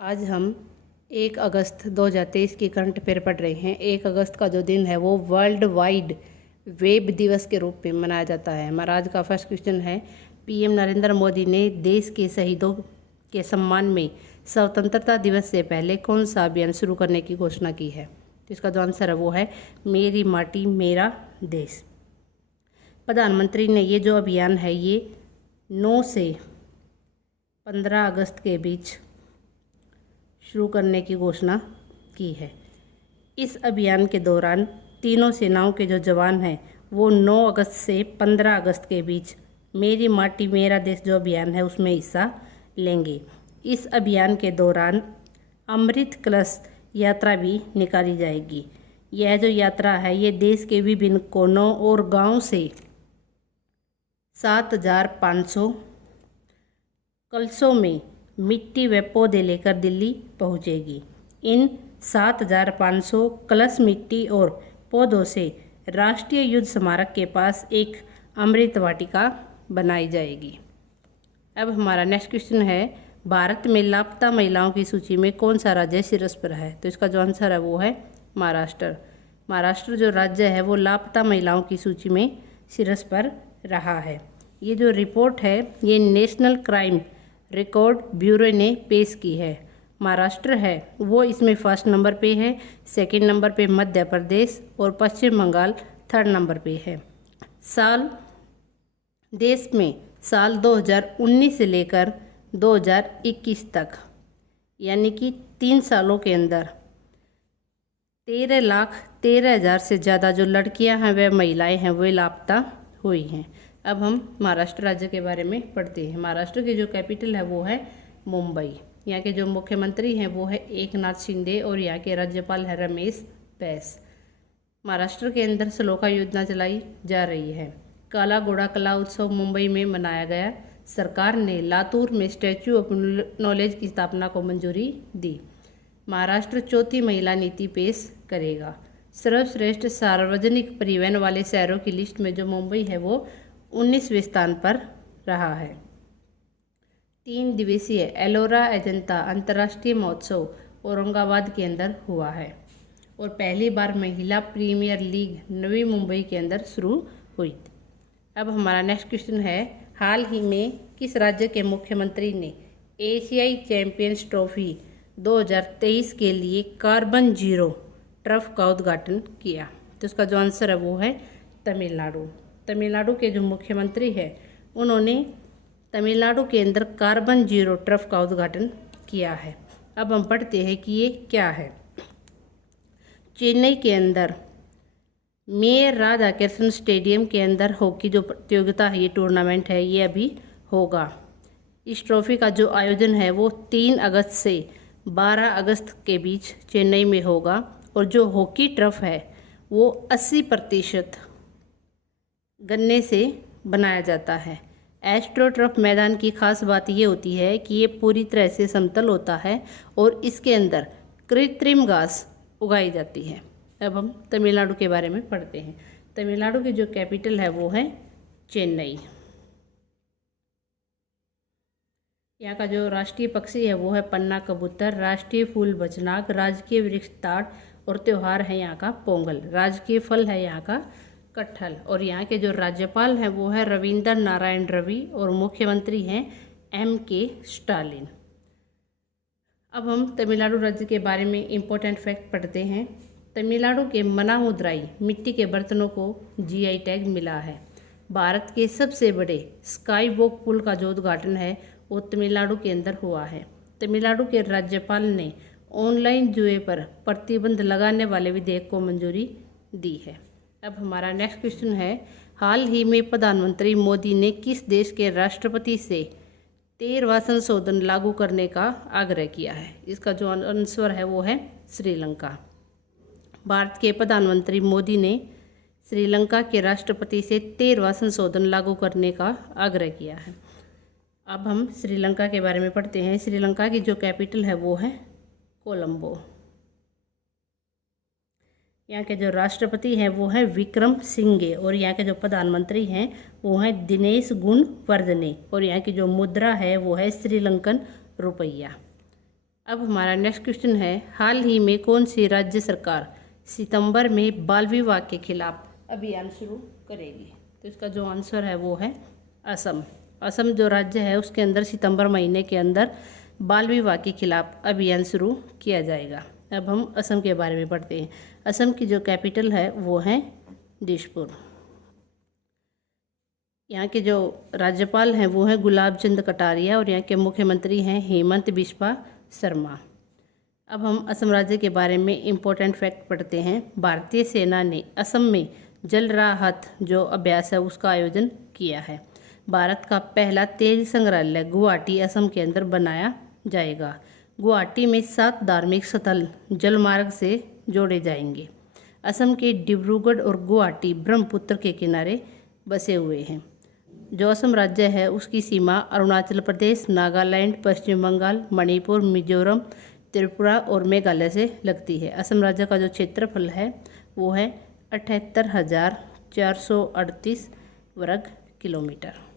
आज हम 1 अगस्त 2023 की करंट अफेयर पढ़ रहे हैं। 1 अगस्त का जो दिन है वो वर्ल्ड वाइड वेब दिवस के रूप में मनाया जाता है। हमारा आज का फर्स्ट क्वेश्चन है, पीएम नरेंद्र मोदी ने देश के शहीदों के सम्मान में स्वतंत्रता दिवस से पहले कौन सा अभियान शुरू करने की घोषणा की है? तो इसका जो आंसर है वो है मेरी माटी मेरा देश। प्रधानमंत्री ने ये जो अभियान है ये 9 से 15 अगस्त के बीच शुरू करने की घोषणा की है। इस अभियान के दौरान तीनों सेनाओं के जो जवान हैं वो 9 अगस्त से 15 अगस्त के बीच मेरी माटी मेरा देश जो अभियान है उसमें हिस्सा लेंगे। इस अभियान के दौरान अमृत कलश यात्रा भी निकाली जाएगी। यह जो यात्रा है ये देश के विभिन्न कोनों और गांव से 7,500 कलशों में मिट्टी व पौधे लेकर दिल्ली पहुंचेगी। इन 7,500 कलश मिट्टी और पौधों से राष्ट्रीय युद्ध स्मारक के पास एक अमृत वाटिका बनाई जाएगी। अब हमारा नेक्स्ट क्वेश्चन है, भारत में लापता महिलाओं की सूची में कौन सा राज्य शीर्ष पर है? तो इसका जो आंसर है वो है महाराष्ट्र। महाराष्ट्र जो राज्य है वो लापता महिलाओं की सूची में शीर्ष पर रहा है। ये जो रिपोर्ट है ये नेशनल क्राइम रिकॉर्ड ब्यूरो ने पेश की है। महाराष्ट्र है वो इसमें फर्स्ट नंबर पे है, सेकंड नंबर पे मध्य प्रदेश और पश्चिम बंगाल थर्ड नंबर पे है। देश में साल 2019 से लेकर 2021 तक यानी कि 3 सालों के अंदर 13,13,000 से ज़्यादा जो लड़कियां हैं व महिलाएं हैं वे लापता हुई हैं। अब हम महाराष्ट्र राज्य के बारे में पढ़ते हैं। महाराष्ट्र की जो कैपिटल है वो है मुंबई। यहाँ के जो मुख्यमंत्री हैं वो है एकनाथ शिंदे और यहाँ के राज्यपाल है रमेश बैस। महाराष्ट्र के अंदर श्लोका योजना चलाई जा रही है। काला घोड़ा कला उत्सव मुंबई में मनाया गया। सरकार ने लातूर में स्टैच्यू ऑफ नॉलेज की स्थापना को मंजूरी दी। महाराष्ट्र चौथी महिला नीति पेश करेगा। सर्वश्रेष्ठ सार्वजनिक परिवहन वाले शहरों की लिस्ट में जो मुंबई है वो 19वें स्थान पर रहा है। 3 दिवसीय एलोरा अजंता अंतर्राष्ट्रीय महोत्सव औरंगाबाद के अंदर हुआ है और पहली बार महिला प्रीमियर लीग नवी मुंबई के अंदर शुरू हुई। अब हमारा नेक्स्ट क्वेश्चन है, हाल ही में किस राज्य के मुख्यमंत्री ने एशियाई चैंपियंस ट्रॉफी 2023 के लिए कार्बन जीरो टर्फ का उद्घाटन किया? तो इसका जो आंसर है वो है तमिलनाडु। तमिलनाडु के जो मुख्यमंत्री हैं उन्होंने तमिलनाडु के अंदर कार्बन जीरो टर्फ का उद्घाटन किया है। अब हम पढ़ते हैं कि ये क्या है। चेन्नई के अंदर मेयर राधाकृष्णन स्टेडियम के अंदर हॉकी जो प्रतियोगिता है ये टूर्नामेंट है ये अभी होगा। इस ट्रॉफी का जो आयोजन है वो 3 अगस्त से 12 अगस्त के बीच चेन्नई में होगा और जो हॉकी टर्फ है वो 80% गन्ने से बनाया जाता है। एस्ट्रो टर्फ मैदान की खास बात ये होती है कि ये पूरी तरह से समतल होता है और इसके अंदर कृत्रिम घास उगाई जाती है। अब हम तमिलनाडु के बारे में पढ़ते हैं। तमिलनाडु की जो कैपिटल है वो है चेन्नई। यहाँ का जो राष्ट्रीय पक्षी है वो है पन्ना कबूतर, राष्ट्रीय फूल बजनाग, राजकीय वृक्ष ताड़ और त्योहार है यहाँ का पोंगल। राजकीय फल है यहाँ का कटहल और यहाँ के जो राज्यपाल हैं वो है रविंद्र नारायण रवि और मुख्यमंत्री हैं M.K. स्टालिन। अब हम तमिलनाडु राज्य के बारे में इम्पोर्टेंट फैक्ट पढ़ते हैं। तमिलनाडु के मनामुद्राई मिट्टी के बर्तनों को GI टैग मिला है। भारत के सबसे बड़े स्काई वॉक पुल का जो उद्घाटन है वो तमिलनाडु के अंदर हुआ है। तमिलनाडु के राज्यपाल ने ऑनलाइन जुए पर प्रतिबंध लगाने वाले विधेयक को मंजूरी दी है। अब हमारा नेक्स्ट क्वेश्चन है, हाल ही में प्रधानमंत्री मोदी ने किस देश के राष्ट्रपति से 13वां संशोधन लागू करने का आग्रह किया है? इसका जो आंसर है वो है श्रीलंका। भारत के प्रधानमंत्री मोदी ने श्रीलंका के राष्ट्रपति से 13वां संशोधन लागू करने का आग्रह किया है। अब हम श्रीलंका के बारे में पढ़ते हैं। श्रीलंका की जो कैपिटल है वो है कोलंबो। यहाँ के जो राष्ट्रपति हैं वो हैं विक्रम सिंघे और यहाँ के जो प्रधानमंत्री हैं वो हैं दिनेश गुणवर्धने और यहाँ की जो मुद्रा है वो है श्रीलंकन रुपया। अब हमारा नेक्स्ट क्वेश्चन है, हाल ही में कौन सी राज्य सरकार सितंबर में बाल विवाह के खिलाफ अभियान शुरू करेगी? तो इसका जो आंसर है वो है असम। असम जो राज्य है उसके अंदर सितंबर महीने के अंदर बाल विवाह के खिलाफ अभियान शुरू किया जाएगा। अब हम असम के बारे में पढ़ते हैं। असम की जो कैपिटल है वो है दिसपुर। यहाँ के जो राज्यपाल हैं वो हैं गुलाब चंद कटारिया और यहाँ के मुख्यमंत्री हैं हेमंत बिस्वा शर्मा। अब हम असम राज्य के बारे में इम्पोर्टेंट फैक्ट पढ़ते हैं। भारतीय सेना ने असम में जल राहत जो अभ्यास है उसका आयोजन किया है। भारत का पहला तेल संग्रहालय गुवाहाटी असम के अंदर बनाया जाएगा। गुवाहाटी में 7 धार्मिक स्थल जलमार्ग से जोड़े जाएंगे। असम के डिब्रूगढ़ और गुवाहाटी ब्रह्मपुत्र के किनारे बसे हुए हैं। जो असम राज्य है उसकी सीमा अरुणाचल प्रदेश, नागालैंड, पश्चिम बंगाल, मणिपुर, मिजोरम, त्रिपुरा और मेघालय से लगती है। असम राज्य का जो क्षेत्रफल है वो है 78,438 वर्ग किलोमीटर।